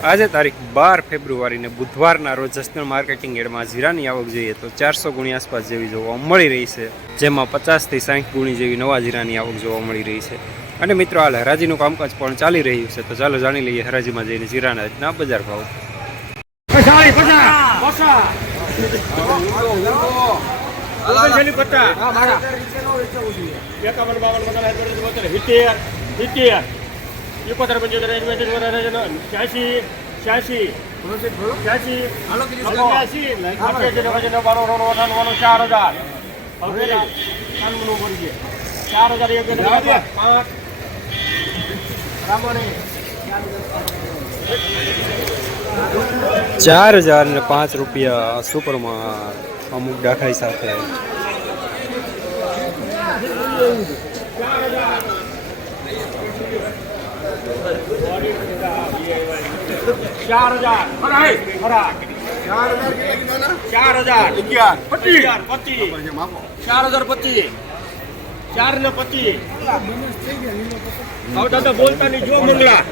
આજે તારીખ બાર ફેબ્રુઆરીને બુધવારના રોજ જસદણ માર્કેટિંગ એડમાં જીરાની આવક જોઈએ તો ચારસો ગુણી આસપાસ જેવી જોવા મળી રહી છે જેમાં પચાસથી સાઠ ગુણી જેવી નવા જીરાની આવક જોવા મળી રહી છે. અને મિત્રો હાલ હરાજીનું કામકાજ પણ ચાલી રહ્યું છે તો ચાલો જાણી લઈએ હરાજીમાં જઈને જીરાના આજના બજાર ભાવ. પચાસ પચાસ. પચાસ. ઓગણચાલીસ પચાસ એકાવન બાવન પચાસ સિત્તેર સિત્તેર. એકોતેર પંચોતેર છ્યાસી છ્યાસી છ્યાસી નવ્વાણું, ચાર હજાર. ચાર હજાર એક હજાર, પાંચ. ચાર હજાર ને પાંચ રૂપિયા સુપરમાં અમુક ડાખાઈ સાથે. ચાર હજાર. ખરા ખરા ચાર હજાર અગિયાર. પચીસ. પચીસ. ચાર હજાર પચીસ. ચાર ને પચીસ. હવે દાદા બોલતા નહીં જો મંગલા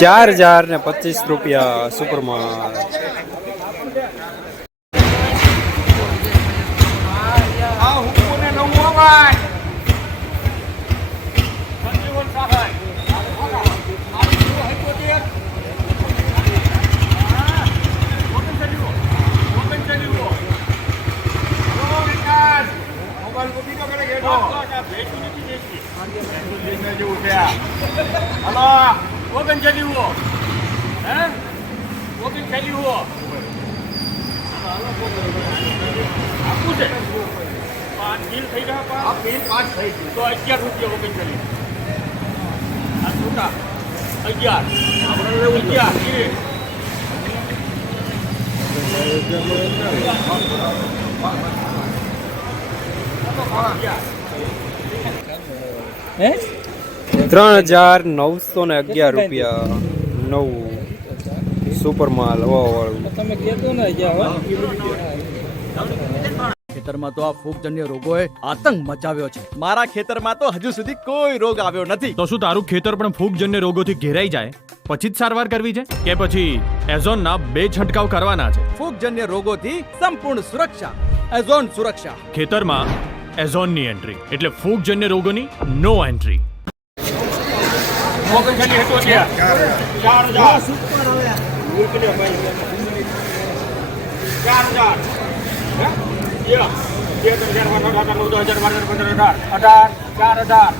ચાર હજાર ને પચીસ રૂપિયા સુપરમાં આ હુકુ ને નવું ભાઈ હલો ઓગણ ચલીવો હે. ઓગણ ચલીવો આપવું છે? પાંચ બિલ થઈ ગયા પાંચ? બિલ પાંચ થઈ ગયું તો અગિયાર રૂપિયા ઓગણ ચલી આ છૂટા. અગિયાર. આપણે અગિયાર. એ. ત્રણ હજાર નવસો ને અગિયાર રૂપિયા. નવ. સુપરમાં લવા વાળું ખેતરમાં તો આ ફૂગજન્ય રોગોએ આતંક મચાવ્યો છે. મારા ખેતરમાં તો હજુ સુધી કોઈ રોગ આવ્યો નથી. તો શું તારું ખેતર પણ ફૂગજન્ય રોગોથી ઘેરાઈ જાય? પછી જ સારવાર કરવી છે? કે પછી એઝોનના બે છંટકાવ કરવાના છે? ફૂગજન્ય રોગોથી સંપૂર્ણ સુરક્ષા. એઝોન સુરક્ષા. ખેતરમાં એઝોનની એન્ટ્રી. એટલે ફૂગજન્ય રોગોની નો એન્ટ્રી. ઓગણ ચલી હતો ત્યાં ચાર હજાર. ચાર હજાર. બે ત્રણ ચાર પાંચ આઠ આઠ નવ દસ હજાર બાર હજાર પંદર અઢાર. અઢાર ચાર હજાર.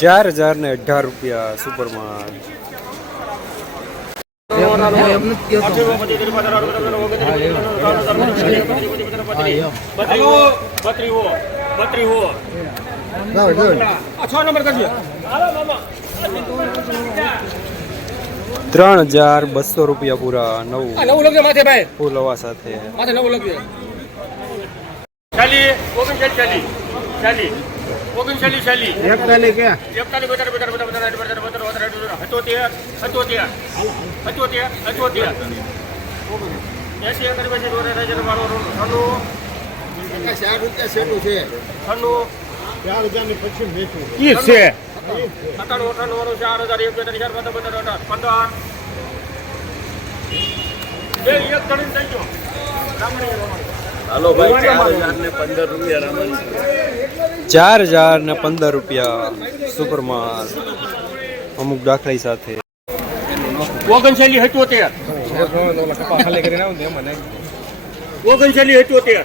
ચાર હજાર ને અઢાર રૂપિયા સુપરમાં છ નંબર કરજો ત્રણ હજાર બસો રૂપિયા પૂરા નવ આ નવું લખજો માથે ભાઈ. ફૂલ હવા સાથે. માથે નવું લખજો. ચાલી ઓગણચાલીસ ચાલી ચાલી. ઓગણચાલીસ ચાલી એકતાલીસ કે? એકતાલીસ બેતાલીસ બેતાલીસ બેતાલીસ બેતાલીસ બેતાલીસ બેતાલીસ બેતાલીસ અઠ્યોતેર અઠ્યોતેર અઠ્યોતેર અઠ્યોતેર એસી હજાર ઈ છે. અઠાણું અઠાણું વાળું ચાર હજાર એક બેતાલીસ ચાર પંદર પંદર અઢાર પંદર. બે એક ગણી થઈ ગયો ચાર હજાર ને પંદર રૂપિયા સુપરમાં અમુક દાખલા સાથે. ઓગણચાલીસ અઠ્યોતેર ઓગણચાલીસ અઠ્યોતેર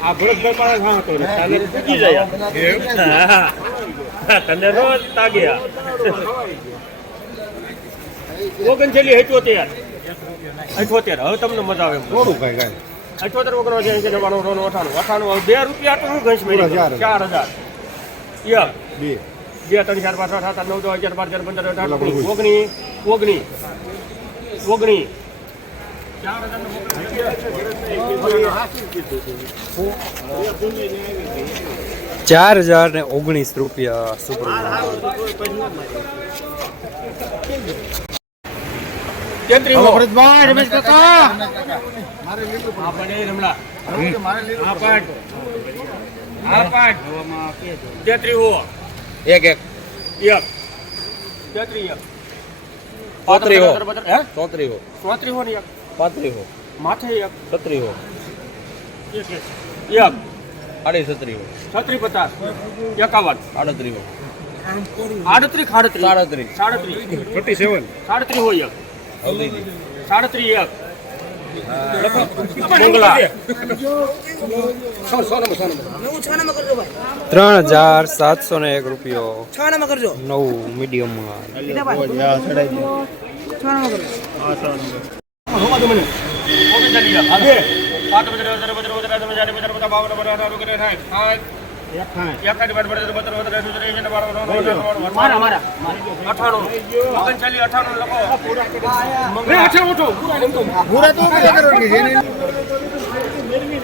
આ ભરતભાઈ પાસે હા હતો તને પૂછી જાય. તને રોજ તાગ્યા હવે તમને મજા આવે થોડું કઈ કઈ. અઠોતેર ઓગણો છે એંસી નવ્વાણું અઠાણું. અઠાણું અઠાણું બે રૂપિયા તો શું ઘસ મળી ચાર હજાર. યર બે. બે ત્રણ ચાર પાંચ સાત આઠ નવ દસ અગિયાર બાર ચાર પંદર અઢાર ઓગણીસ ઓગણી ઓગણી ઓગણી ચાર હજાર ચાર હજાર ને ઓગણીસ રૂપિયા સુપર ભરતભાઈ રમેશ કાકા. આ પણ એ રમલા આ પાઠ આ પાઠ તેત્રીસ હો એક એક એક તેત્રીસ એક પાંત્રીસ હો. હે ચોત્રી હો ચોત્રીસ હો ને એક પાંત્રી હો માથે એક છત્રી હો એક એક એક આડી છત્રી હો છત્રી પચાસ એકાવન આડત્રી હો આડત્રીસ ખાડત્રીસ સાડત્રીસ સાડત્રીસ થર્ટી સેવન સાડત્રીસ હોય એક હલ્દીજી સાડત્રીસ એક મંગલા ત્રણ હજાર સાતસો ને એક રૂપિયો. છ નંબર કરજો. નવ મીડિયમમાં રોવા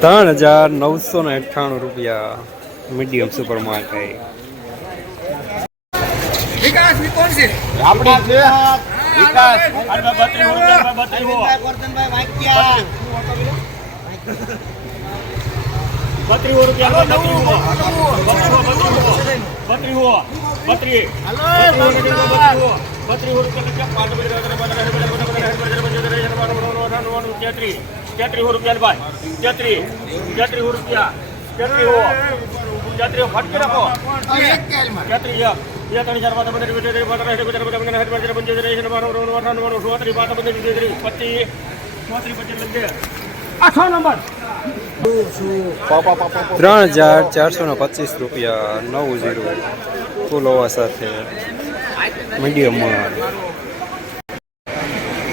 ત્રણ હજાર નવસો ને અઠ્ઠાણું રૂપિયા મીડિયમ સુપર માર્કેટ. વિકાસ. કોણ છે આપણી છે વિકાસ બત્રીસ રૂપિયા બત્રીસ બત્રીસ રૂપિયા બત્રીસ બત્રીસ બત્રીસ રૂપિયા તેત્રીસ તેત્રીસ રૂપિયા ભાઈ તેત્રીસ તેત્રીસ રૂપિયા તેત્રીસ તેત્રીસ ફટકી રાખો તેત્રીસ બે ત્રણ ચાર પાંચ પંદર પચાસ પચાસ પંચાવન સાઠ પંચાવન પંચોતેર એંસી નવ્વાણું નવ્વાણું અઠાણું નવ્વાણું સોત્રીસ પાંચ પંદર વીસ ત્રીસ પચીસ ચોત્રીસ પચીસ લગે આઠો નંબર ત્રણ હજાર ચારસો ને પચીસ રૂપિયા, નવ ઝીરો ફૂલ હોવા સાથે મીડિયમમાં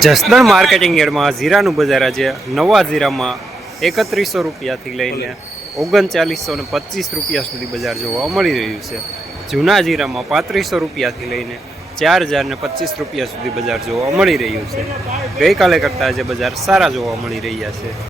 જસદણ માર્કેટિંગ યાર્ડમાં જીરાનું બજાર આજે નવા જીરામાં એકત્રીસો રૂપિયાથી લઈને ઓગણચાલીસો ને પચીસ રૂપિયા સુધી બજાર જોવા મળી રહ્યું છે. જૂના જીરામાં પાંત્રીસો રૂપિયાથી લઈને ચાર હજાર ને પચીસ રૂપિયા સુધી બજાર જોવા મળી રહ્યું છે. ગઈકાલે કરતાં આજે બજાર સારા જોવા મળી રહ્યા છે.